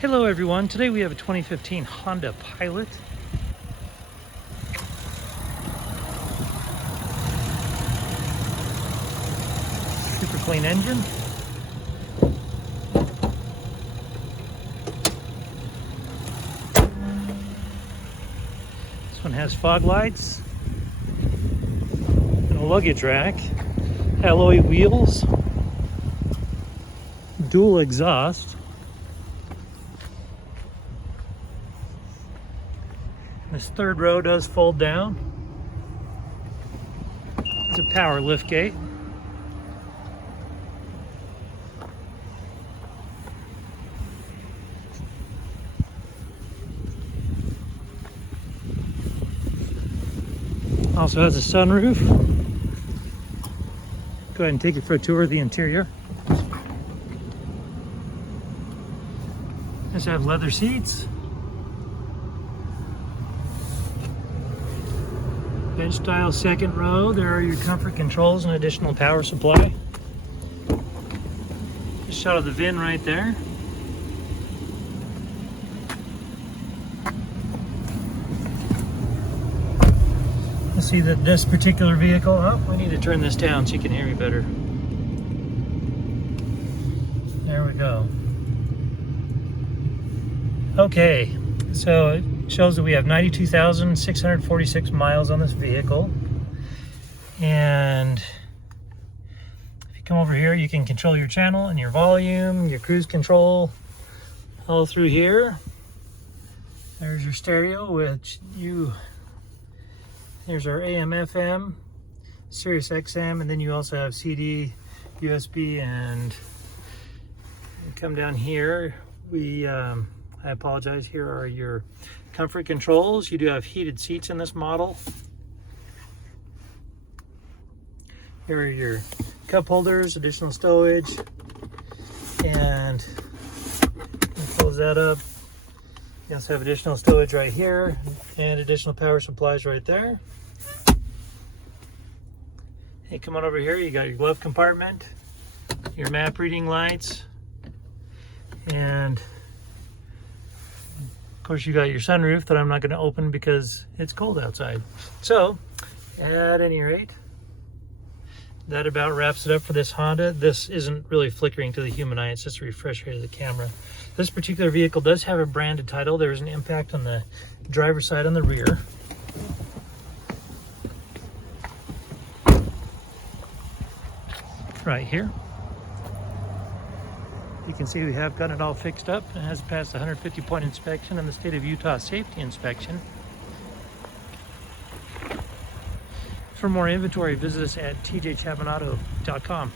Hello everyone, today we have a 2015 Honda Pilot. Super clean engine. This one has fog lights and a luggage rack, alloy wheels, dual exhaust. This third row does fold down. It's a power lift gate. Also has a sunroof. Go ahead and take it for a tour of the interior. Does have leather seats. Bench style second row. There are your comfort controls and additional power supply. Just shot of the VIN right there. You'll see that this particular vehicle, oh, we need to turn this down so you can hear me better. There we go. Okay, so it shows that we have 92,646 miles on this vehicle. And if you come over here, you can control your channel and your volume, your cruise control, all through here. There's your stereo, there's our AM, FM, Sirius XM, and then you also have CD, USB, and come down here. I apologize, here are your comfort controls. You do have heated seats in this model. Here are your cup holders, additional stowage, and close that up. You also have additional stowage right here and additional power supplies right there. Hey, come on over here. You got your glove compartment, your map reading lights, and of course you got your sunroof that I'm not going to open because it's cold outside. So at any rate, that about wraps it up for this Honda. This isn't really flickering to the human eye, it's just a refresh rate of the camera. This particular vehicle does have a branded title. There's an impact on the driver's side on the rear. Right here. You can see we have got it all fixed up. It has passed the 150-point inspection and the state of Utah safety inspection. For more inventory, visit us at tjchabonauto.com.